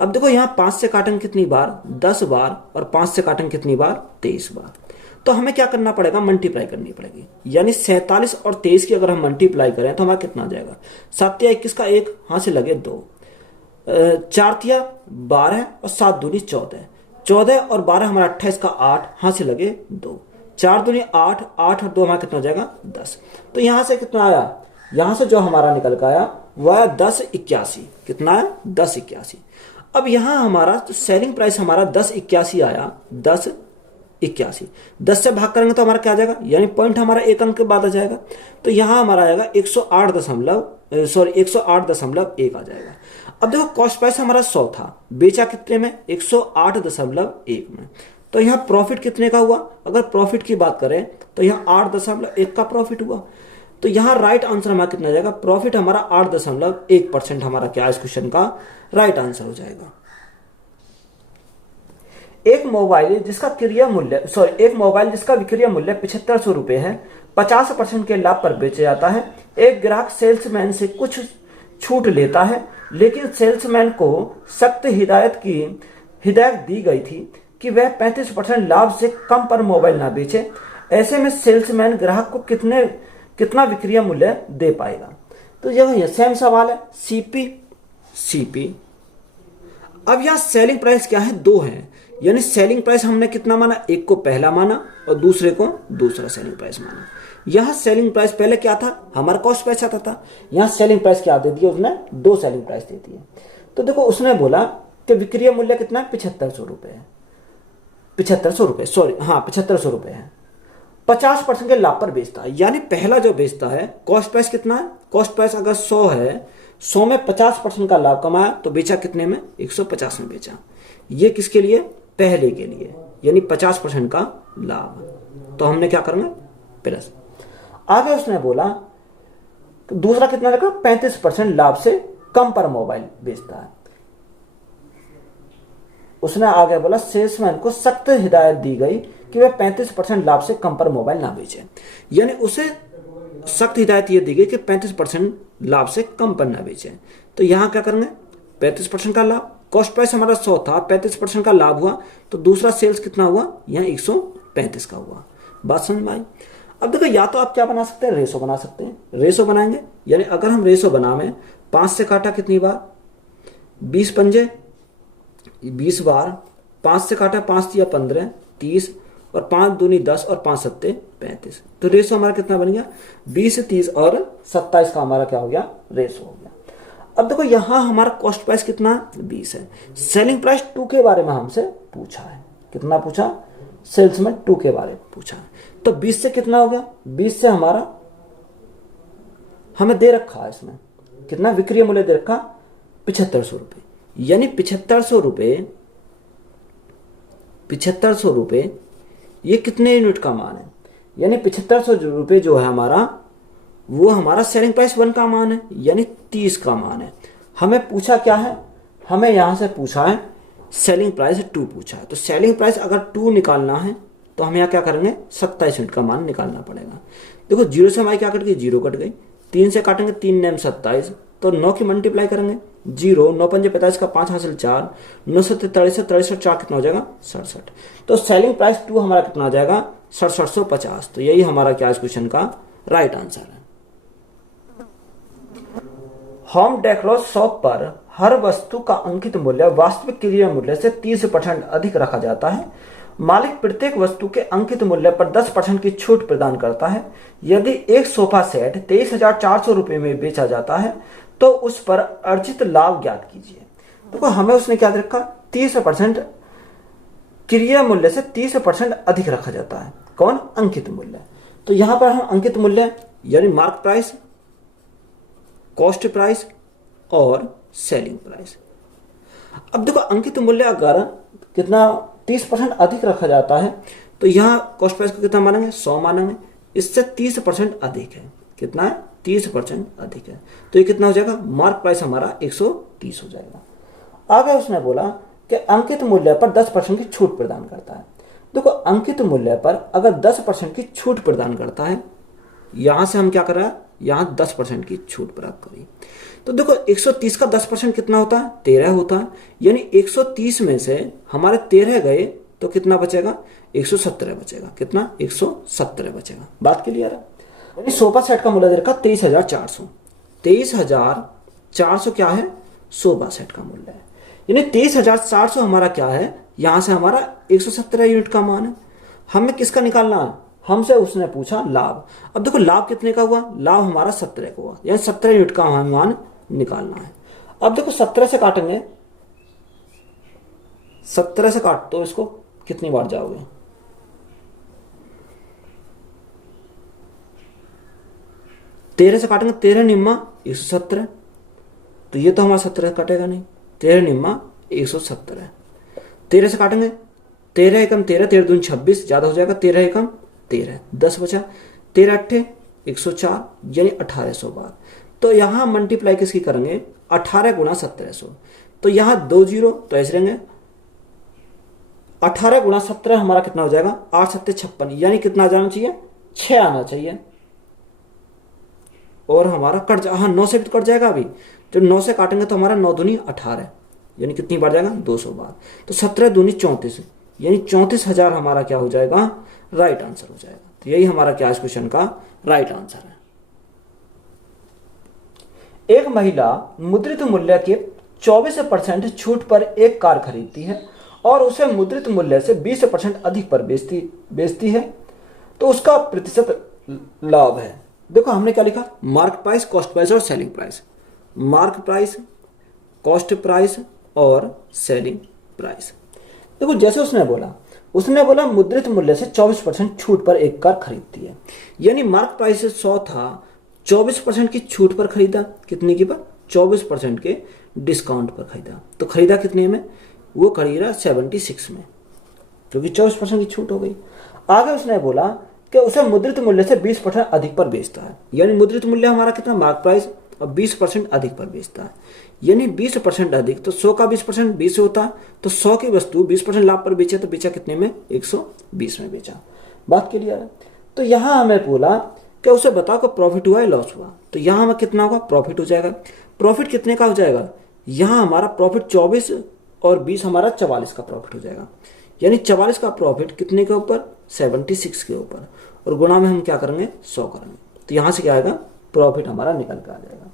अब देखो यहाँ 5 से काटेंगे कितनी बार, 10 बार, और 5 से काटेंगे कितनी बार, 23 बार। तो हमें क्या करना पड़ेगा, मल्टीप्लाई करनी पड़ेगी, यानी 47 और 23 की अगर हम मल्टीप्लाई करें तो हमारा कितना आ जाएगा, 7 या 21 का 1 हाथ से लगे 2, 4 तिया 12 और 7 दूनी 14, 14 और 12 हमारा 28 का 8 हाथ से लगे 2, 4 दूनी 8, 8 और 2 हमारा कितना हो जाएगा 10। तो यहां से कितना आया, यहां से जो हमारा निकल का आया वह है 1081, कितना है 1081। अब यहां हमारा तो सेलिंग प्राइस हमारा 1081 आया, 1081, 10 से भाग करेंगे तो हमारा क्या आ जाएगा, यानी पॉइंट हमारा एक अंक के बाद आ जाएगा। तो यहां हमारा आएगा 108.1 आ जाएगा। अब देखो कॉस्ट प्राइस हमारा 100 था, बेचा कितने में, 108.1 में, तो यहाँ प्रॉफिट कितने का हुआ, अगर प्रॉफिट की बात करें तो यहाँ 8.1 का प्रॉफिट हुआ। तो यहाँ राइट आंसर हमारा कितना जाएगा, प्रॉफिट हमारा 8.1% हमारा क्या इस क्वेश्चन का राइट आंसर हो जाएगा। एक मोबाइल जिसका विक्रय मूल्य 7500 रुपए है, 50% के लाभ पर बेचा जाता है। एक ग्राहक सेल्समैन से कुछ छूट लेता है, लेकिन सेल्समैन को सख्त हिदायत दी गई थी कि वह 35% लाभ से कम पर मोबाइल ना बेचे। ऐसे में सेल्समैन ग्राहक को कितना विक्रय मूल्य दे पाएगा। तो यह सेम सवाल है, सीपी। अब यहां सेलिंग प्राइस क्या है, 2 है, यानी सेलिंग प्राइस हमने कितना माना, एक को पहला माना और दूसरे को दूसरा सेलिंग प्राइस माना। यहां सेलिंग प्राइस पहले क्या था, हमारा कॉस्ट प्राइस आता था। यहां सेलिंग प्राइस क्या दे दिया उसने, 2 सेलिंग प्राइस दे दी है। तो देखो उसने बोला कि विक्रय मूल्य कितना है, 7500 रुपए है, 7500 रुपए, सॉरी हाँ 7500 रुपए है। 50% के लाभ पर बेचता है, यानी पहला जो बेचता है कॉस्ट प्राइस कितना है, कॉस्ट प्राइस अगर 100 है, 100 में 50% का लाभ कमाया तो बेचा कितने में, 150 में बेचा। ये किसके लिए, पहले के लिए, यानी 50% का लाभ। तो हमने क्या करना, प्लस। आगे उसने बोला दूसरा कितना रखा, 35% लाभ से कम पर मोबाइल बेचता है। उसने आगे बोला सेल्समैन को सख्त हिदायत दी गई कि वह 35% लाभ से कम पर मोबाइल ना बेचे, यानी उसे सख्त हिदायत ये दी गई कि 35% लाभ से कम पर ना बेचे। तो यहां क्या करेंगे, 35% का लाभ, कॉस्ट प्राइस हमारा 100 था, 35% का लाभ हुआ तो दूसरा सेल्स कितना हुआ, यहाँ 135 का हुआ। बात समझ में आई। अब देखो या तो आप क्या बना सकते हैं, रेशो बना सकते हैं, रेशो बनाएंगे, यानी अगर हम रेशो बनावे 5 से काटा कितनी बार, 20 पंजे 20 बार, 5 से काटा 5 दिया 15 30 और 5 दूनी 10 और 5 सत्ते 35। तो रेशो हमारा कितना बन गया, 20 30 और 27 का हमारा क्या हो गया, रेशो हो गया। अब देखो यहां हमारा कॉस्ट प्राइस कितना 20 है, सेलिंग प्राइस 2 के बारे में हमसे पूछा है, कितना पूछा, सेल्समैन 2 के बारे में पूछा है। तो 20 से कितना हो गया, 20 से हमारा हमें दे रखा है इसमें कितना विक्रय मूल्य दे रखा, 7500 रुपए, यानी 7500 रुपए ये कितने यूनिट का मान है, यानी 7500 रुपए जो है हमारा, वो हमारा सेलिंग प्राइस 1 का मान है, यानी 30 का मान है। हमें पूछा क्या है, हमें यहां से पूछा है सेलिंग प्राइस 2 पूछा है। तो सेलिंग प्राइस अगर 2 निकालना है तो हम यहाँ क्या करेंगे, 27 यूनिट का मान निकालना पड़ेगा। देखो 0 से हमारी क्या कट गई, 0 कट गई, 3 से काटेंगे 3 नेम 27, तो 9 की मल्टीप्लाई करेंगे, 0 9 पंजे 45 का 5 हासिल 4, 9 सत्ते 43 43 4 कितना हो जाएगा, 67। तो सेलिंग प्राइस 2 हमारा कितना आ जाएगा, 6750। तो यही हमारा क्या इस क्वेश्चन का राइट आंसर है। होम डेकोर शॉप पर हर वस्तु का अंकित मूल्य वास्तविक क्रय मूल्य से 30% अधिक रखा जाता है। मालिक प्रत्येक वस्तु के अंकित मूल्य पर 10% की छूट प्रदान करता है। यदि एक सोफा सेट 23,400 रुपए में बेचा जाता है तो उस पर अर्जित लाभ ज्ञात कीजिए। देखो हमें उसने क्या रखा, 30% क्रय मूल्य से 30% अधिक रखा जाता है, कौन, अंकित मूल्य। तो यहां पर हम अंकित मूल्य यानी मार्क प्राइस, कॉस्ट प्राइस और सेलिंग प्राइस। अब देखो अंकित मूल्य अगर कितना 30% अधिक रखा जाता है तो यहां कॉस्ट प्राइस को कितना मानेंगे, 100 मानेंगे, इससे 30% अधिक है, कितना है, 30% अधिक है। तो ये कितना हो जाएगा, मार्क प्राइस हमारा 130 हो जाएगा। आगे उसने बोला कि अंकित मूल्य पर 10% की छूट प्रदान करता है। देखो अंकित मूल्य पर अगर 10% की छूट प्रदान करता है, यहां से हम क्या कर रहे हैं, यहां 10% की छूट प्राप्त करी। तो देखो 130 का 10% कितना होता है, 13 होता है, यानी 130 में से हमारे 13 गए तो कितना बचेगा, 117 बचेगा, कितना, 117 बचेगा। बात क्लियर है। यानी सोफा सेट का मूल्य देखा 23,400, 23,400 क्या है, सोफा सेट का मूल्य है, यानी 23,400 हमारा क्या है, यहां से हमारा 117 यूनिट का मान है। हमें किसका निकालना है, हमसे उसने पूछा लाभ। अब देखो लाभ कितने का हुआ, लाभ हमारा 17 का हुआ, यानी 17 यूनिट का हमें मान निकालना है। अब देखो 17 से काटेंगे, 17 से काट तो इसको कितनी बार जाओगे, 13 से काटेंगे, 13 निम्मा 117, तो ये तो हमारा 17 कटेगा नहीं, 13 निम्मा 117। 13 से काटेंगे, 13 एकम 13, 13 दूनी 26, ज्यादा हो जाएगा, 13 एकम 13, 10 बचा, 13 अट्ठे 104, यानी 1800 बार। तो यहां मल्टीप्लाई किसकी करेंगे, 18 गुणा 1700, तो यहां 2 जीरो तो ऐसे रहेंगे, 18 गुणा 17 हमारा कितना हो जाएगा, 8 सत्ते 56, यानी कितना आ जाना चाहिए, 6 आना चाहिए। और हमारा कट जा, हाँ 9 से भी तो कट जाएगा अभी, जब 9 से काटेंगे तो हमारा 9 दूनी 18, यानी कितनी बार जाएगा 200 बार, तो 17 दूनी 34, यानी 34,000 हमारा क्या हो जाएगा, राइट आंसर हो जाएगा। तो यही हमारा क्या इस क्वेश्चन का राइट आंसर है। एक महिला मुद्रित मूल्य के 24% छूट पर एक कार खरीदती है और उसे मुद्रित मूल्य से 20% अधिक पर बेचती है, तो उसका प्रतिशत लाभ है। देखो हमने क्या लिखा, मार्क प्राइस, कॉस्ट प्राइस और selling price. Mark price, cost price और सेलिंग प्राइस। देखो जैसे उसने बोला मुद्रित मूल्य से 24% छूट पर एक कार खरीदती है, यानी मार्क प्राइस 100 था, 24% की छूट पर खरीदा, कितने की पर, 24% के डिस्काउंट पर खरीदा, तो खरीदा कितने में, वो खरीदा 76 में, क्योंकि 24% की छूट हो गई। आगे उसने बोला कि उसे मुद्रित मूल्य से 20% अधिक पर बेचता है, यानी मुद्रित मूल्य हमारा कितना, मार्क प्राइस, और 20% अधिक पर बेचता है, यानी 20% अधिक, तो 100 का 20% 20 होता, तो 100 की वस्तु 20% लाभ पर बेचे, तो बेचा कितने में, 120 में बेचा। बात क्लियर है। तो यहां हमें बोला कि उसे बताओ कि प्रॉफिट हुआ या लॉस हुआ, तो यहां हमें कितना होगा, प्रॉफिट हो जाएगा। प्रॉफिट कितने का हो जाएगा, यहां हमारा प्रॉफिट 24 और 20 हमारा 44 का प्रॉफिट हो जाएगा, यानी 44 का प्रॉफिट कितने के ऊपर, 76 के ऊपर, और गुणा में हम क्या करेंगे, 100 करेंगे, तो यहां से क्या आएगा, प्रॉफिट हमारा निकल कर आ जाएगा।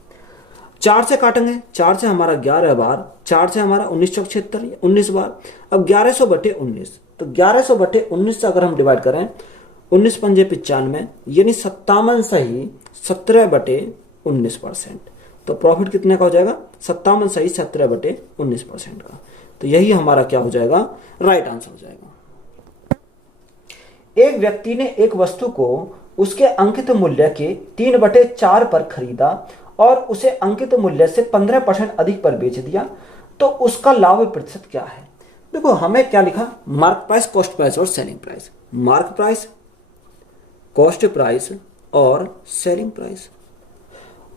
4 से काटेंगे, 4 से हमारा 11 बार, 4 से हमारा 19 चौक 76, 19 बार। अब 1100 बटे 19, तो 1100 बटे 19 से अगर हम डिवाइड करें, 19 पंजे 95, यानी 57 सही 17 बटे 19%, तो प्रॉफिट कितने का हो जाएगा, 57 सही 17 बटे 19% का। तो यही हमारा क्या हो जाएगा, राइट आंसर हो जाएगा। एक व्यक्ति ने एक वस्तु को उसके अंकित मूल्य के 3/4 पर खरीदा और उसे अंकित मूल्य से 15% अधिक पर बेच दिया, तो उसका लाभ प्रतिशत क्या है। देखो हमें क्या लिखा, मार्क प्राइस, कॉस्ट प्राइस और selling price. Mark price, cost price और सेलिंग प्राइस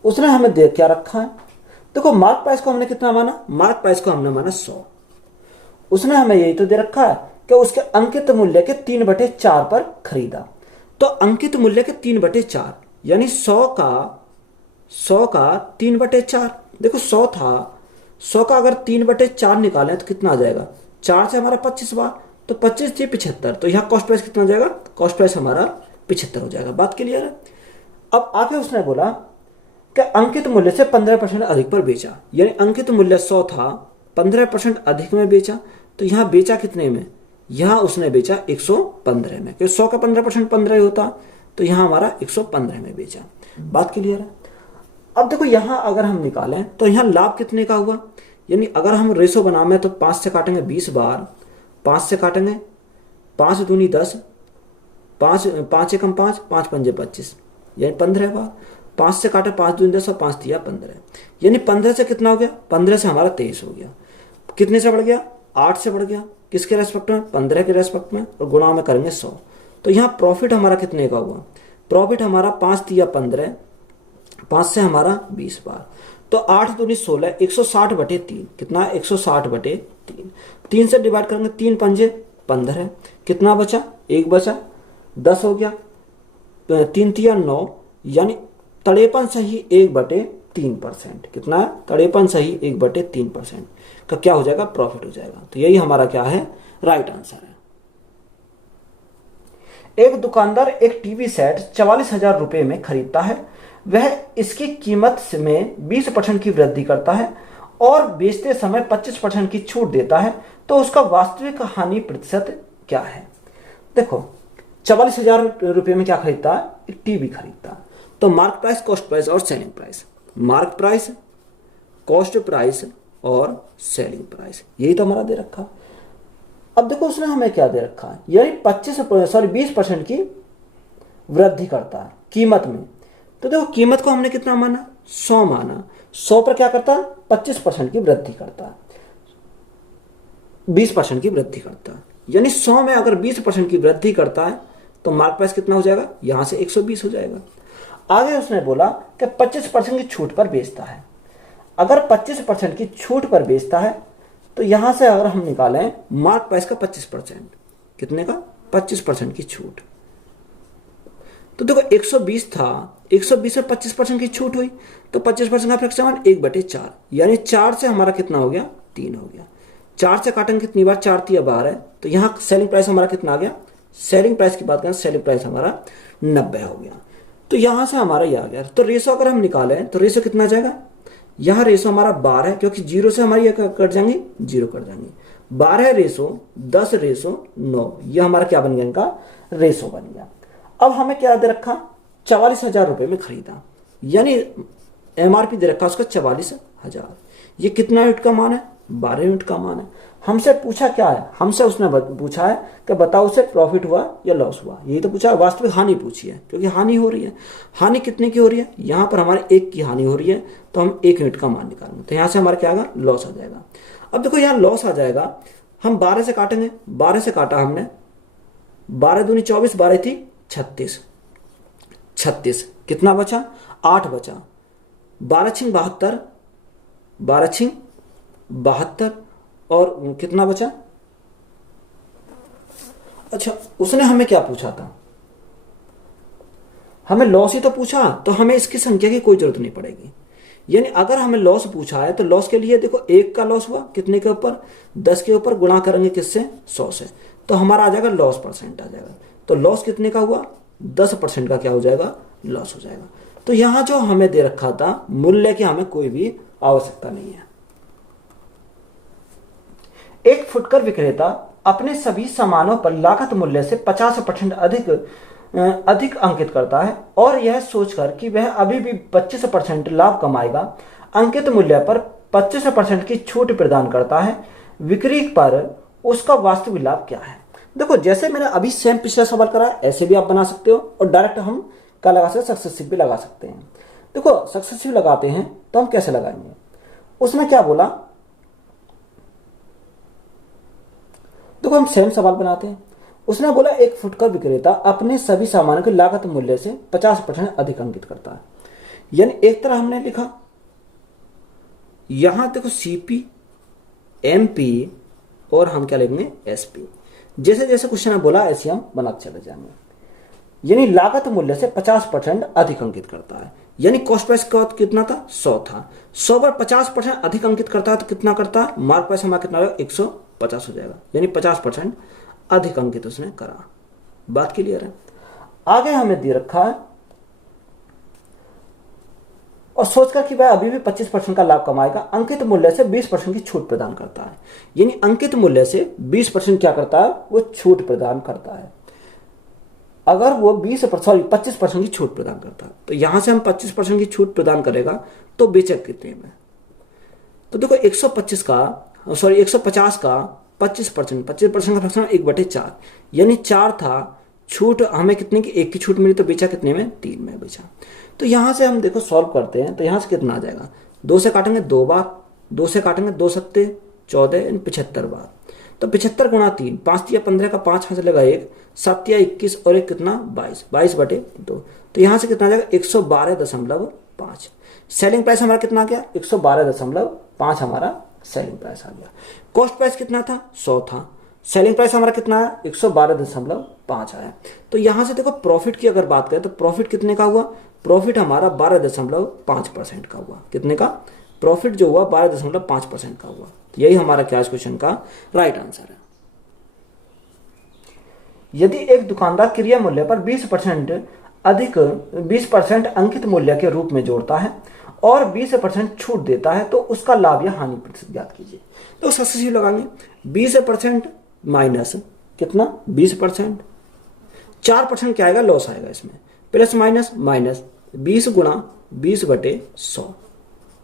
उसने हमें दे क्या रखा है। देखो मार्क प्राइस को हमने कितना माना, मार्क प्राइस को हमने माना 100। उसने हमें यही तो दे रखा है कि उसके अंकित मूल्य के 3/4 पर खरीदा, तो अंकित मूल्य के 3/4 यानी 100 का 3/4। देखो 100 था, 100 का अगर 3/4 निकालें तो कितना आ जाएगा, 4 से हमारा 25 बार, तो 25 थी 75, तो यहाँ कॉस्ट प्राइस कितना हो जाएगा, कॉस्ट प्राइस हमारा 75 हो जाएगा। बात क्लियर है। अब आगे उसने बोला कि अंकित मूल्य से 15% अधिक पर बेचा, यानी अंकित मूल्य 100 था, 15% अधिक में बेचा, तो यहाँ बेचा कितने में, यहाँ उसने बेचा 115 में, क्योंकि 100 का 15% 15 ही होता, तो यहाँ हमारा 115 में बेचा। बात क्लियर है। अब देखो यहाँ अगर हम निकालें तो यहाँ लाभ कितने का हुआ, यानी अगर हम रेशो बनावे तो 5 से काटेंगे 20 बार, 5 से काटेंगे 5 दूनी 10, 5 एकम 5, 5 पंजे 25, यानी 15 बार। 5 से काटे 5 दूनी 10 और 5 दिया 15, यानी 15 से कितना हो गया, 15 से हमारा 23 हो गया। कितने से बढ़ गया, 8 से बढ़ गया, किसके रेस्पेक्ट में, 15 के रेस्पेक्ट में, और गुणा में करेंगे 100। तो यहाँ प्रॉफिट हमारा कितने का हुआ, प्रॉफिट हमारा 5 दिया 15, 5 से हमारा 20 बार, तो 8 दूनी 16, 160 बटे 3, कितना 160 बटे 3, 3 से डिवाइड करेंगे, 3 पंजे 15, कितना बचा, 1 बचा, 10 हो गया, 3 तिया 9, यानी 53 सही 1/3%, कितना है 53 सही 1/3% का क्या हो जाएगा, प्रॉफिट हो जाएगा। तो यही हमारा क्या है, राइट आंसर है। एक दुकानदार एक टीवी सेट 44,000 रुपए में खरीदता है, वह इसकी कीमत में 20% की वृद्धि करता है और बेचते समय 25% की छूट देता है, तो उसका वास्तविक हानि प्रतिशत क्या है। देखो 44,000 रुपए में क्या खरीदता है, एक टीवी खरीदता है, तो मार्क प्राइस, कॉस्ट प्राइस और selling price. Mark price, cost price और सेलिंग प्राइस, यही तो हमारा दे रखा। अब देखो उसने हमें क्या दे रखा है, यानी 20% की वृद्धि करता है कीमत में। तो देखो कीमत को हमने कितना माना, 100 माना, 100 पर क्या करता है, 25% की वृद्धि करता है, 20% की वृद्धि करता है, यानी 100 में अगर 20% की वृद्धि करता है तो मार्क प्राइस कितना हो जाएगा, यहां से 120 हो जाएगा। आगे उसने बोला कि 25% की छूट पर बेचता है। अगर 25% की छूट पर बेचता है तो यहां से अगर हम निकालें मार्क प्राइस का 25%, कितने का, 25% की छूट, तो देखो 120 था, 120 से 25% की छूट हुई, तो 25% का फ्रैक्शन 1/4, यानी 4 से हमारा कितना हो गया, 3 हो गया। 4 से काटेंगे कितनी बार, 4 3 12 है, तो यहाँ सेलिंग प्राइस हमारा कितना आ गया, सेलिंग प्राइस की बात करें, सेलिंग प्राइस हमारा 90 हो गया। तो यहाँ से हमारा ये आ गया। तो रेशो अगर हम निकालें तो रेशो कितना जाएगा, यहाँ रेशो हमारा 12 है, क्योंकि 0 से हमारी ये कट जाएंगे, 0 कट जाएंगे। 12 रेशो 10 रेशो 9, ये हमारा क्या बन गया, इनका रेशो बन गया। अब हमें क्या दे रखा, 44,000 रुपये में खरीदा, यानी MRP दे रखा उसका 44,000। ये कितना यूनिट का मान है, 12 यूनिट का मान है। हमसे पूछा क्या है, हमसे उसने पूछा है कि बताओ उसे प्रॉफिट हुआ या लॉस हुआ, यही तो पूछा है। वास्तविक हानि पूछी है, क्योंकि हानि हो रही है। हानि कितने की हो रही है, यहाँ पर हमारे 1 की हानि हो रही है, तो हम 1 यूनिट का मान निकालेंगे, तो यहाँ से हमारा क्या आएगा, लॉस आ जाएगा। अब देखो यहाँ लॉस आ जाएगा, हम 12 से काटेंगे, 12 से काटा हमने, 12 दूनी 24, 12 थी 36, 36 कितना बचा, 8 बचा, 12 छिंग 72, 12 छिंग 72, और कितना बचा, अच्छा उसने हमें क्या पूछा था, हमें लॉस ही तो पूछा, तो हमें इसकी संख्या की कोई जरूरत नहीं पड़ेगी। यानी अगर हमें लॉस पूछा है तो लॉस के लिए देखो 1 का लॉस हुआ कितने के ऊपर, 10 के ऊपर, गुणा करेंगे किससे, 100 से, तो हमारा आ जाएगा लॉस परसेंट आ जाएगा। तो लॉस कितने का हुआ, 10% का क्या हो जाएगा, लॉस हो जाएगा। तो यहां जो हमें दे रखा था मूल्य की हमें कोई भी आवश्यकता नहीं है। एक फुटकर विक्रेता अपने सभी सामानों पर लागत मूल्य से 50% अधिक अंकित करता है और यह सोचकर कि वह अभी भी 25% लाभ कमाएगा, अंकित मूल्य पर 25% की छूट प्रदान करता है। बिक्री पर उसका वास्तविक लाभ क्या है। देखो जैसे मैंने अभी सेम पिछला सवाल करा, ऐसे भी आप बना सकते हो, और डायरेक्ट हम क्या लगा सकते हैं, सक्सेसिव भी लगा सकते हैं। देखो सक्सेसिव लगाते हैं तो हम कैसे लगाएंगे, उसने क्या बोला, देखो हम सेम सवाल बनाते हैं। उसने बोला एक फुटकर विक्रेता अपने सभी सामानों की लागत मूल्य से 50% अधिक अंकित करता है। यानी एक तरह हमने लिखा, यहां देखो CP MP और हम क्या लिखेंगे SP। जैसे जैसे क्वेश्चन बोला ऐसे हम बनाते चले जाएंगे। यानी लागत मूल्य से 50% अधिक अंकित करता है, यानी कॉस्ट प्राइस का कितना था, 100 था, 100 पर 50% अधिक अंकित करता है तो कितना करता है, मार्क प्राइस हमारा कितना होगा, 150 हो जाएगा। यानी 50% अधिक अंकित उसने करा। बात क्लियर है। आगे हमें दे रखा है और सोचकर कि वह अभी भी 25% का लाभ कमाएगा, अंकित मूल्य से 20% की छूट प्रदान करता है। यानी अंकित मूल्य से 20% क्या करता है, वो छूट प्रदान करता है। अगर वो 25% की छूट प्रदान करता है, तो यहां से हम 25% की छूट प्रदान करेगा तो बेचक कितने में, तो देखो 150 का 25% का फ्रैक्शन 1/4, यानी 4 था, छूट हमें कितने की, 1 की छूट मिली, तो बेचा कितने में, 3 में बेचा। तो यहां से हम देखो सॉल्व करते हैं, तो यहां से कितना आ जाएगा, 2 से काटेंगे 2 बार, 2 से काटेंगे 2 सत्ते 14, 75 बार, तो 75 गुणा 3, 5 या 15 का 5 हाथ चलेगा 1, 7 या 21 और 1 कितना 22, 22/2। तो यहाँ से कितना आ जाएगा 112.5। सेलिंग प्राइस हमारा कितना आ गया, 112.5 हमारा सेलिंग प्राइस आ गया। कॉस्ट प्राइस कितना था, 100 था, सेलिंग प्राइस हमारा कितना है, 112.5 आया। तो यहां से देखो प्रॉफिट की अगर बात करें तो प्रॉफिट कितने का हुआ, प्रॉफिट हमारा 12.5% का हुआ। कितने का प्रॉफिट जो हुआ, 12.5% का हुआ। तो यही हमारा क्या इस क्वेश्चन का राइट आंसर है। यदि एक दुकानदार क्रिया मूल्य पर 20% अंकित मूल्य के रूप में जोड़ता है और 20% छूट देता है तो उसका लाभ या हानि प्रतिशत ज्ञात कीजिए। तो सक्सेसिव लगाएंगे, 20% माइनस कितना 20%, 4% क्या आएगा, लॉस आएगा इसमें, प्लस माइनस माइनस 20 गुणा 20/100।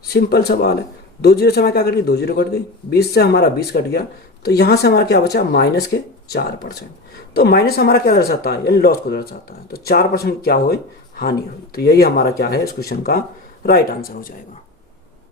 सिंपल सवाल है। 2 जीरो से हमारा क्या कट गई, 2 जीरो कट गई, 20 से हमारा 20 कट गया, तो यहां से हमारा क्या बचा, माइनस के 4%। तो माइनस हमारा क्या दर्शाता है, यानी लॉस को दर्शाता है। तो 4% क्या हुई, हानि हुई। तो यही हमारा क्या है इस क्वेश्चन का राइट आंसर हो जाएगा।